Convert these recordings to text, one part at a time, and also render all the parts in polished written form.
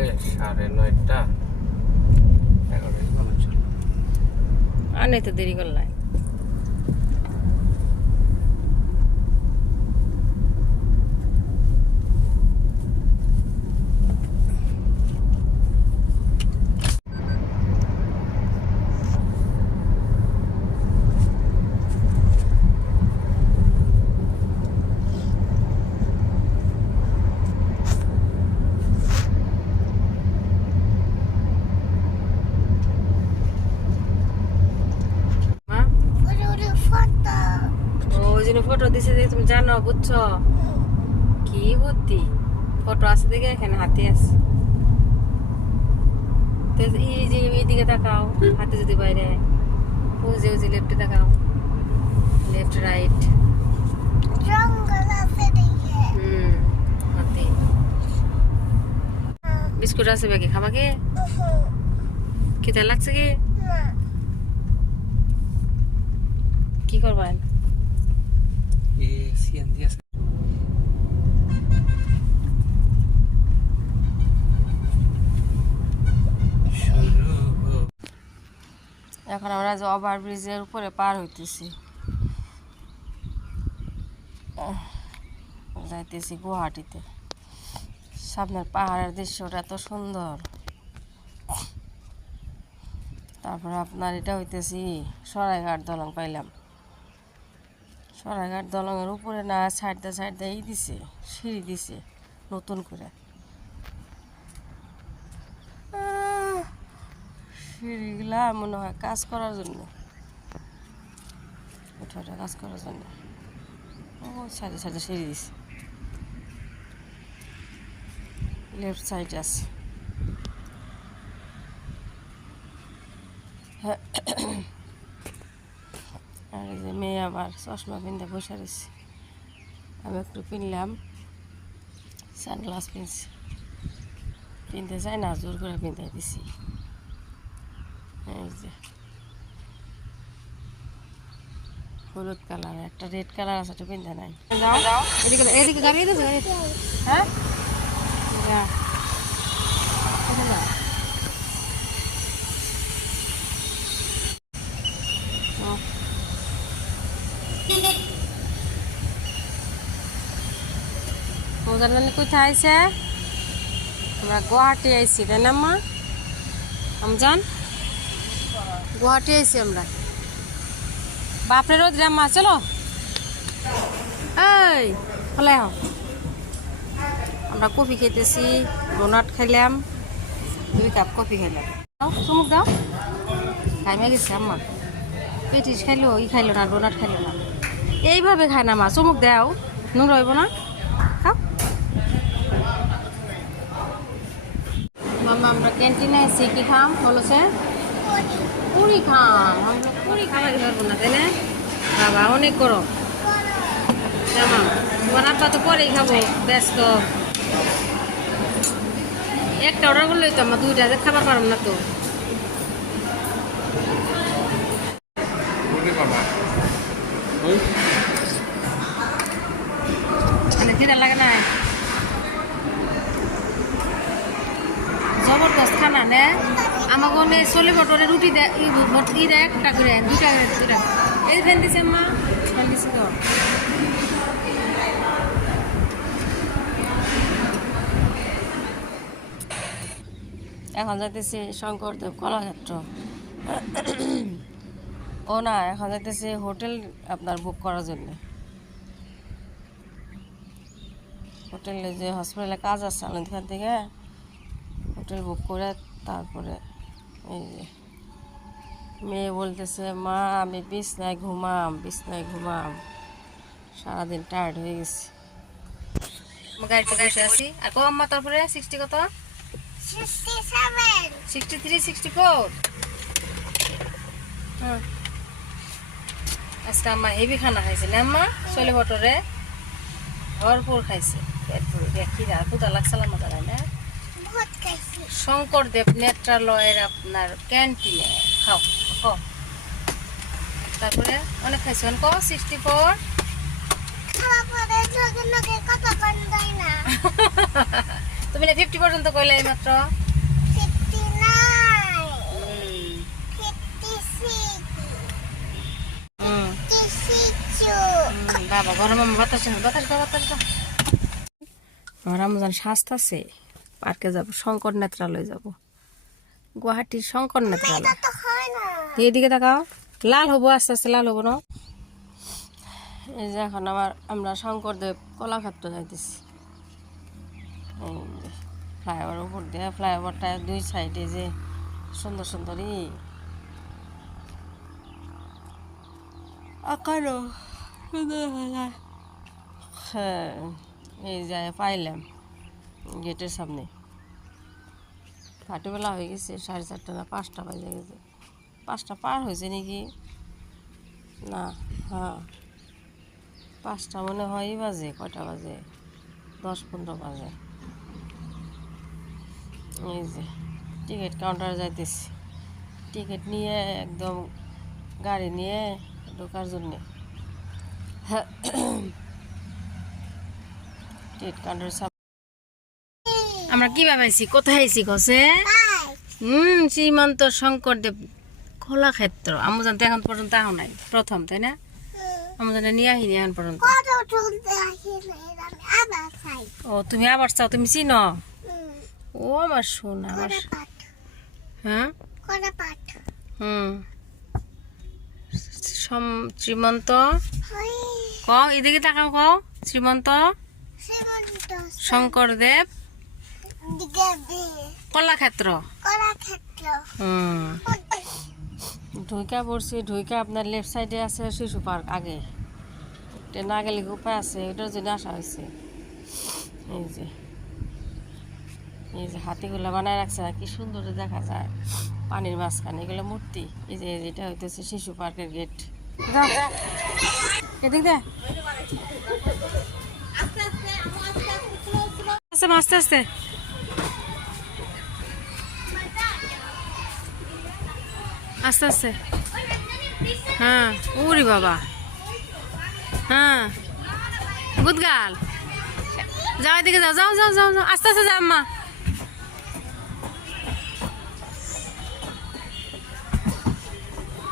বাজে 9:30 11 আর নেই তো দেরি করলাই ফটো দিছে যে তুমি জানো বুঝছো কি বুদ্ধি ফটো আছে দেখে এখানে হাতে আছে এই যে এইদিকে তাকাও হাতে যদি বাইরে ওই যে লেফটে তাকাও লেফট রাইট হাতে বিস্কুট আছে বাকি খাবা কি খিদে লাগছে কি করবেন এখন আমরা যে ওভার ব্রিজের উপরে পার হইতেছি যাইতেছি গুয়াহাটিতে সামনের পাহাড়ের দৃশ্যটা এত সুন্দর তারপরে আপনার এটা হইতেছি সরাইঘাট দলং পাইলাম সরাইঘাট দলংয়ের উপরে না সাইডটা এই দিছে সিঁড়ি দিছে নতুন করে সিঁড়িগুলা মনে হয় কাজ করার জন্য ওটা কাজ করার জন্য ও সাইডে সিঁড়ি দিছে লেফট সাইড আছে আর এই যে মেয়ে আবার চশমা পিনতে বসে রয়েছে আমি একটু পিনলাম সানগ্লাস পিনতে চাই না জোর করে পিনতে দিছি এই যে হলুদ কালার একটা রেড কালার আছে ওটা পিনতে নাই এদিকে গাড়ি হ্যাঁ জানি কোথায় আইছে আমরা গুয়াহাটি আইছি তাই না মা আমজান গুয়াহাটি আইছি আমরা বাপরে রোদ মা চলো এই ফলে আমরা কফি খেতেছি ডোনাট খাইলাম 2 কাপ কফি খাইলাম চুমুক দাও খাইমে গেছে আম্মা পেটিস খাইলো খাইলো না ডোনাট খাইলো না এইভাবে খায় না মা চুমুক দাও নুন রইব না খাও মামা আমরা ক্যান্টিনে এসে কি খাম বলেছে পুরি খাম আমরা পুরি খাওয়াই পারবো না তাই না বাবা অনেক গরম জামা তোমার আব্বা তো পরেই খাবো ব্যস্ত একটা অর্ডার করলেই তো আমার 2টা খাবার পারব না তো খিদা লাগে না জবরদস্ত খানা নে আমাকে চলে বটরে রুটি দেয় একটা করে 2টা করে এই ফ্যান দিছে মা ফ্যান দিছে তো এখন যাইতেছি শঙ্করদেব কলাক্ষেত্র ও না এখন যাইতেছি হোটেল আপনার বুক করার জন্য হোটেলে যে হসপিটালে কাজ আছে এখান থেকে হোটেল বুক করে তারপরে এই যে মেয়ে বলতেছে মা আমি বিছনায় ঘুমাম সারাদিন টায়ার্ড হয়ে গেছি গাড়িতে বসে আছি আর কম মা তারপরে 60 কত 63 64 আজকে আম্মা হেভি খানা খাইছে না আম্মা চলে বটরে ভরপুর খাইছে খিদা ক্ষুদা লাগছিল মজা নাই না শঙ্করদেব নেত্রালয়ের আপনার ক্যান্টিনে খাও তারপরে অনেক খাইছে ক 64 তুমি না 50 পর্যন্ত কইলে মাত্র 59 বাবা গরম বাতাস বাতাস বাতাস। রমজান স্বাস্থ্য পার্কে যাব, শঙ্কর নেত্রালয় যাব, গুয়াহাটির শঙ্কর নেত্রালয়। এদিকে তাকাও, লাল হবো আস্তে আস্তে, লাল হবো না। এই যে এখন আমরা শঙ্করদেব কলাক্ষেত্র যাইতেছি। এই যে ফ্লাইওভার উপর দিয়ে, ফ্লাইওভারটা 2 সাইডে যে সুন্দর সুন্দরই আঁকানো সুন্দর। হ্যাঁ এই যে পাইলাম গেটের সামনে। ফাটিবেলা হয়ে গেছে, 4:30 না 5টা বাজে গেছে, 5টা পার হয়েছে নাকি না, হ্যাঁ 5টা মনে হয়ই বাজে। কয়টা বাজে? 10-15 বাজে। এই যে টিকিট কাউন্টারে যাইতেছি, টিকিট নিয়ে একদম গাড়ি নিয়ে ঢোকার জন্যে। টিকিট কাউন্টারের সামনে আমরা কি ভাবাইছি, কোথায় আইছি কসে? শ্রীমন্ত শঙ্করদেব কলাক্ষেত্র। আমি জানতে এখন পর্যন্ত আহ নাই, প্রথম তাই না? আমি জানি নিয়ে আহিনি এখন পর্যন্ত। ও তুমি আবার চাও, তুমি চিনো? ও আমার শোনা, আমার হ্যাঁ শ্রীমন্ত ক, এদিকে তাকাও, ক শ্রীমন্ত শঙ্করদেব কলাক্ষেত্র। ঢুইকা পড়ছি, ঢুইকা আপনার লেফট সাইডে আছে শিশু পার্ক। আগে না গেলে উপায় আছে, ওটার জন্য আসা হয়েছে। এই যে হাতিগুলো বানায় রাখছে, কি সুন্দর দেখা যায় পানির মাঝখানে, এগুলো মূর্তি। এই যে এটা হইতেছে শিশু পার্কের গেট। এদিক দে আস্তে আস্তে। আস্তে আস্তে, হ্যাঁ ওরে বাবা, হ্যাঁ গুদগাল যাও, এদিকে যাও, যাও যাও যাও যাও, আস্তে আস্তে যাও আম্মা।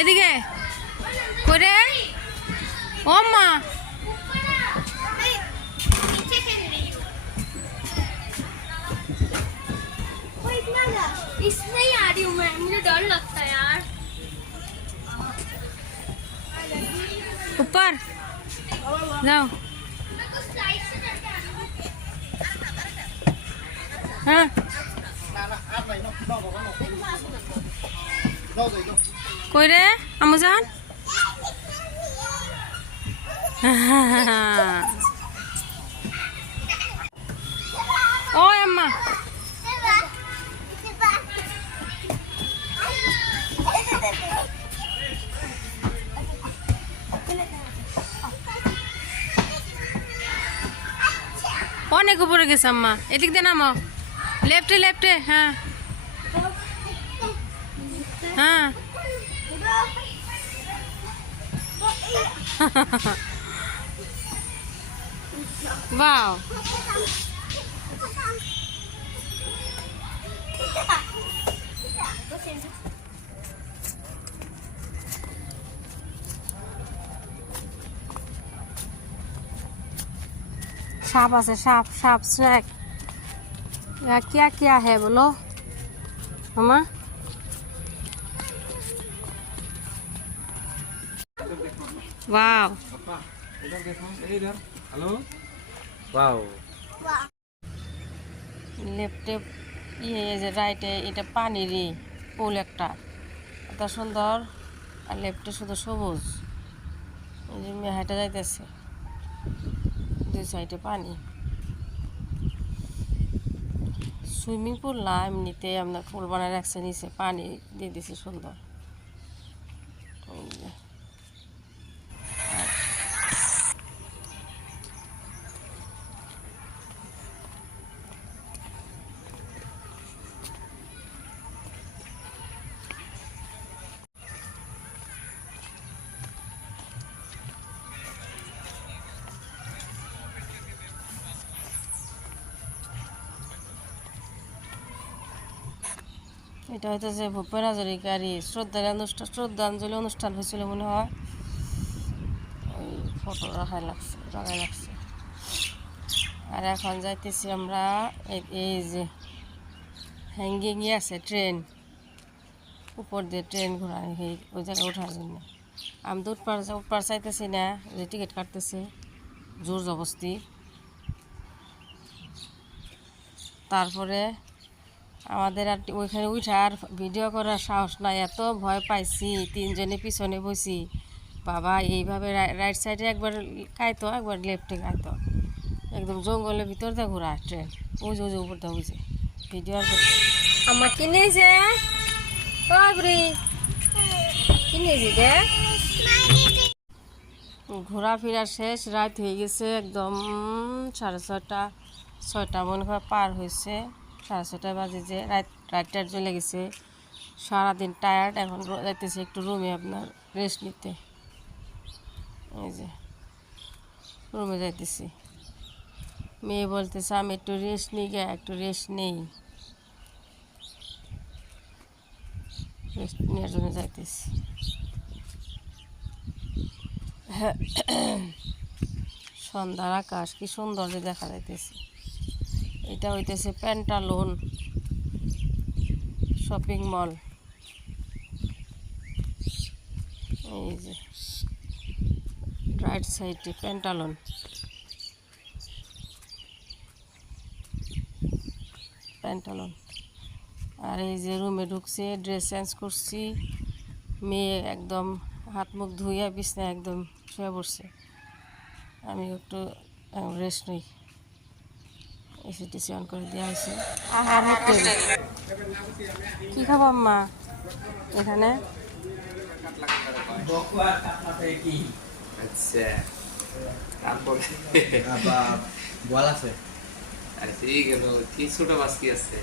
এদিকে করে ও মা, इसमें ही आ रही हूँ मैं, मुझे डर लगता है यार। ऊपर जाओ, हाँ कोई रे अमुजान ओ अम्मा অনেক উপরে গেছে আম্মা, এদিক দিয়ে নামো, লেফটে লেফটে, হ্যাঁ হ্যাঁ বাও। সাপ আছে, সাপ সাপ স্নেক। क्या क्या है बोलो मामा? Wow hello wow. লেফটে ইয়ে যে রাইটে এটা পানিরই পুল একটা, এত সুন্দর। আর লেফটে শুধু সবুজ, এই যে মেহাটা যাইতেছে, 2 সাইডে পানি। সুইমিং পুল না, এমনিতে আপনার ফুল বানায় রাখছে, নিচে পানি দিয়ে দিছে সুন্দর। এটা হইতেছে ভূপেন হাজরিকারই শ্রদ্ধাঞ্জলি অনুষ্ঠান হয়েছিল মনে হয়। ওই ফটো রাখাই লাগছে। আর এখন যাইতেছি আমরা এই যে হ্যাঙ্গিংয়ে আছে ট্রেন, উপর দিয়ে ট্রেন ঘোরায় ওই জায়গায় ওঠার জন্য। আমি তো উঠপার চাইতেছি না, যে টিকিট কাটতেছে জোর জবস্তি। তারপরে আমাদের আর ওইখানে উঠে আর ভিডিও করার সাহস নাই, এত ভয় পাইছি। তিনজনে পিছনে বসি, বাবা এইভাবে রাইট সাইডে একবার খাইতো, একবার লেফটে খাইতো, একদম জঙ্গলের ভিতর দিয়ে ঘোরা ট্রেন। ওই যে উপর দিয়ে বুঝে ভিডিও আর আমার কিনেছে কিনেছি রে। ঘোরাফেরা শেষ, রাত হয়ে গেছে একদম 6:30 মনে হয় পার হয়েছে। 6:30 বাজে যে রাতটার চলে গেছে। সারাদিন টায়ার্ড, এখন যাইতেছে একটু রুমে আপনার রেস্ট নিতে। এই যে রুমে যাইতেছি, মেয়ে বলতেছে আমি একটু রেস্ট নিই গে, একটু রেস্ট নেই, রেস্ট নেওয়ার জন্য যাইতেছি। সন্ধ্যার আকাশ কি সুন্দর যে দেখা যাইতেছে। এটা হইতেছে প্যান্টালুন শপিং মল। এই যে রাইট সাইডে প্যান্টালুন। আর এই যে রুমে ঢুকছি, ড্রেস চেঞ্জ করছি, মেয়ে একদম হাত মুখ ধুইয়া বিছনায় একদম শুয়ে পড়ছে। আমি একটু রেস্ট নিই, এসি টেসি অন করে দেওয়া হয়েছে। আহার হোটেল কী খাবো আম্মা এখানে? আচ্ছা, তারপরে বল আছে আরে ঠিক গেল, কি ছোট মাছ কি আছে?